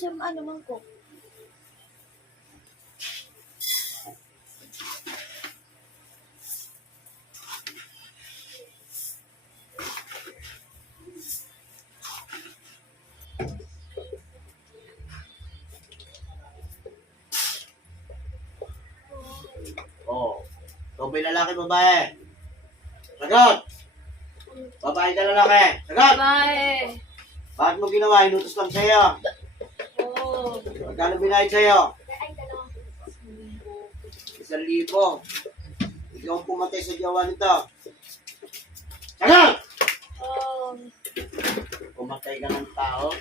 sa ano mangkok. Oh. Ikaw ba'y lalaki, babae? Sagot! Babae ka lalaki? Sagot! Bye! Bakit mo ginawa? Inutos lang sa'yo. Oo. Magkano binayad sa'yo? Ay, 1,000. Ikaw ang pumatay sa jowa nito. Sagot! Oo. Pumatay ka ng tao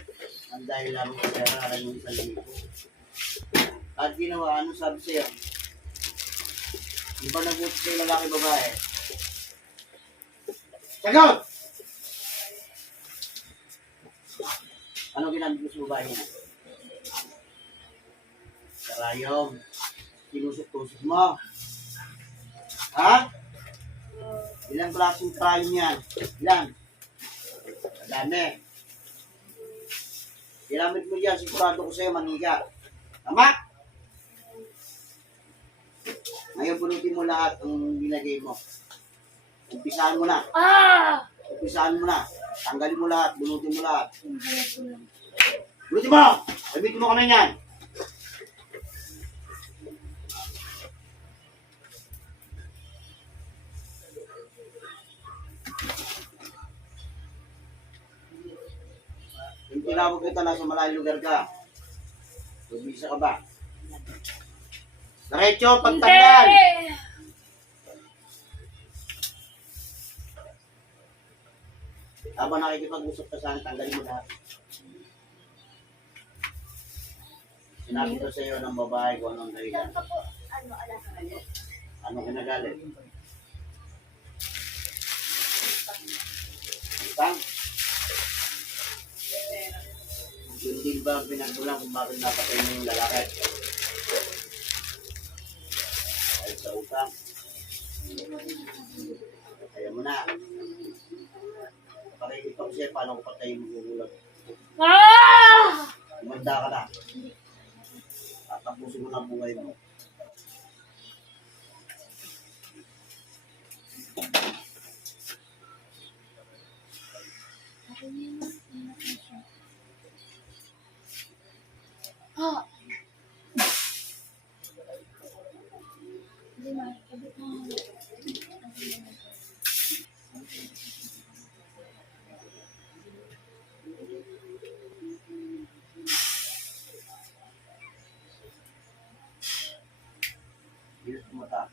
ang dahil lang sa pera ng 1,000. At ginawa, ano sabi sa'yo? Di ba nag-utos sa'yo lalaki babae? Sagot! Ano ginamit mo sa babae niya? Karayom. Tinusok-tusok mo. Ha? Ilang klaseng karayom yan? Ilan? Madami. Ginamit mo yan, sigurado ko sa'yo, maniga. Tama? Ngayon, bunutin mo lahat ng nilagay mo. Umpisahan mo na. Umpisahan mo na. Tanggalin mo lahat, bunutin mo lahat. Bunutin mo! Sabitin mo kami yan. Yung tinawag kita, nasa malayong lugar ka. Bumisa ka ba? Diretso, pagtanggal! Habang nakikipag-usap ka saan, tanggalin mo lahat. Sinabi ko sa iyo ng babae kung anong dahilan. Anong kinagalit? Tang? Yun din ba ang pinagmulan kung bakit napatay mo yung lalaki? Dahil sa utang. Kaya mo na. Pakikita ko siya paano ko patayin mo gugulang. Umanda ka na. Tatapusin mo na buhay mo. Bilis kumata.